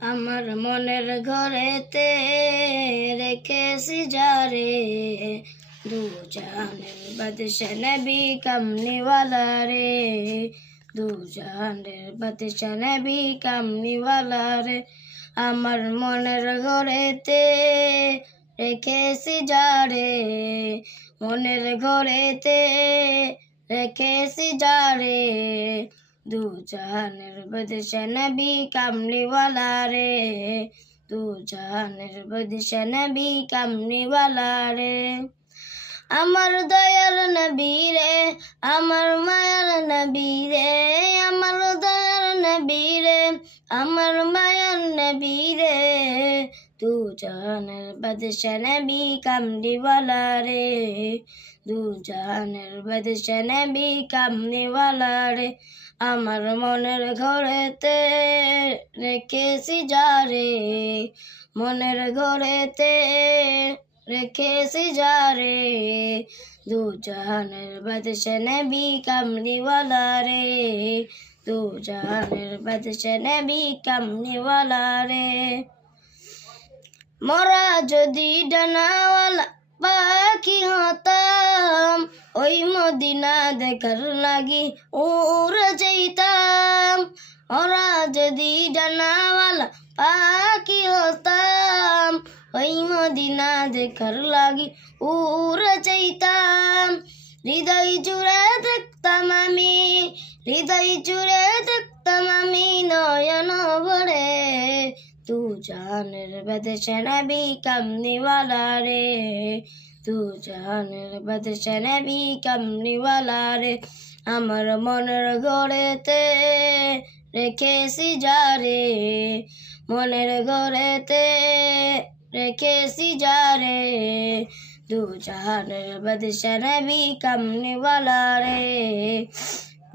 আমার মনের ঘরেতে রেখেছি যারে, দু জাহানের বাদশা নবী কামলিওয়ালা রে, দু জাহানের বাদশা নবী কামলিওয়ালা রে। আমার মনের ঘরেতে রেখেছি যারে, মনের ঘরেতে রেখেছি যারে, দু জাহানের বাদশা নবী কামলিওয়ালা রে, দু জাহানের বাদশা নবী কামলিওয়ালা রে। আমার দয়াল নবী রে, আমার মায়ার নবী রে, আমার দয়াল নবী রে, আমার মায়ার নবী রে, দু জাহানের বাদশা নবী কামলিওয়ালা রে, দু জাহানের বাদশা নবী কামলিওয়ালা রে। আমার মনের ঘরেতে রেখেছি যারে, মনের ঘরেতে রেখেছি যারে, দু জাহানের বাদশা নবী কামলিওয়ালা রে, দু জাহানের বাদশা নবী কামলিওয়ালা রে। মরা যদি ডানাওয়ালা পাখি হতাম, ওই মদিনা দেখার লাগি উড়ে যেতাম। মরা যদি ডানাওয়ালা পাখি হতাম, ওই মদিনা দেখার লাগি উড়ে যেতাম। হৃদয় জুড়ে দেখতাম আমি, হৃদয় জুড়ে দেখতাম আমি নয়ন ভরে, দু জাহানের বাদশা নবী কামলিওয়ালা রে, দু জাহানের বাদশা নবী কামলিওয়ালা রে। আমার মনের ঘরেতে রেখেছি যারে, মনের ঘরেতে রেখেছি যারে, দু জাহানের বাদশা নবী কামলিওয়ালা রে,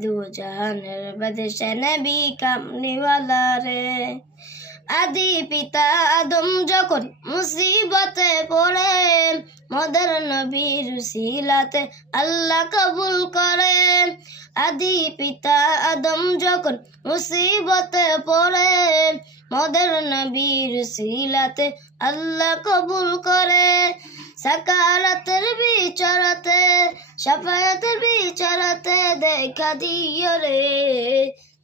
দু জাহানের বাদশা নবী কামলিওয়ালা রে। আদি পিতা আদম যখন মুসিবতে পড়ে, মদের নবীর উসিলাতে আল্লাহ কবুল করে। আদি পিতা আদম যখন মুসিবতে পড়ে, মদের নবীর উসিলাতে আল্লাহ কবুল করে। সাকারাতের বিচারাতে, শাফায়াতের বিচারাতে দেখা দিও রে,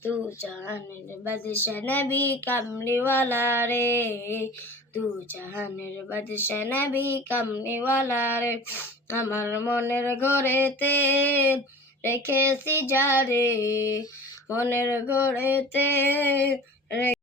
দু জাহানের বাদশা নবী কামলিওয়ালা রে, দু জাহানের বাদশা নবী কামলিওয়ালা রে। আমার মনের ঘরেতে রেখেছি যারে, মনের ঘরেতে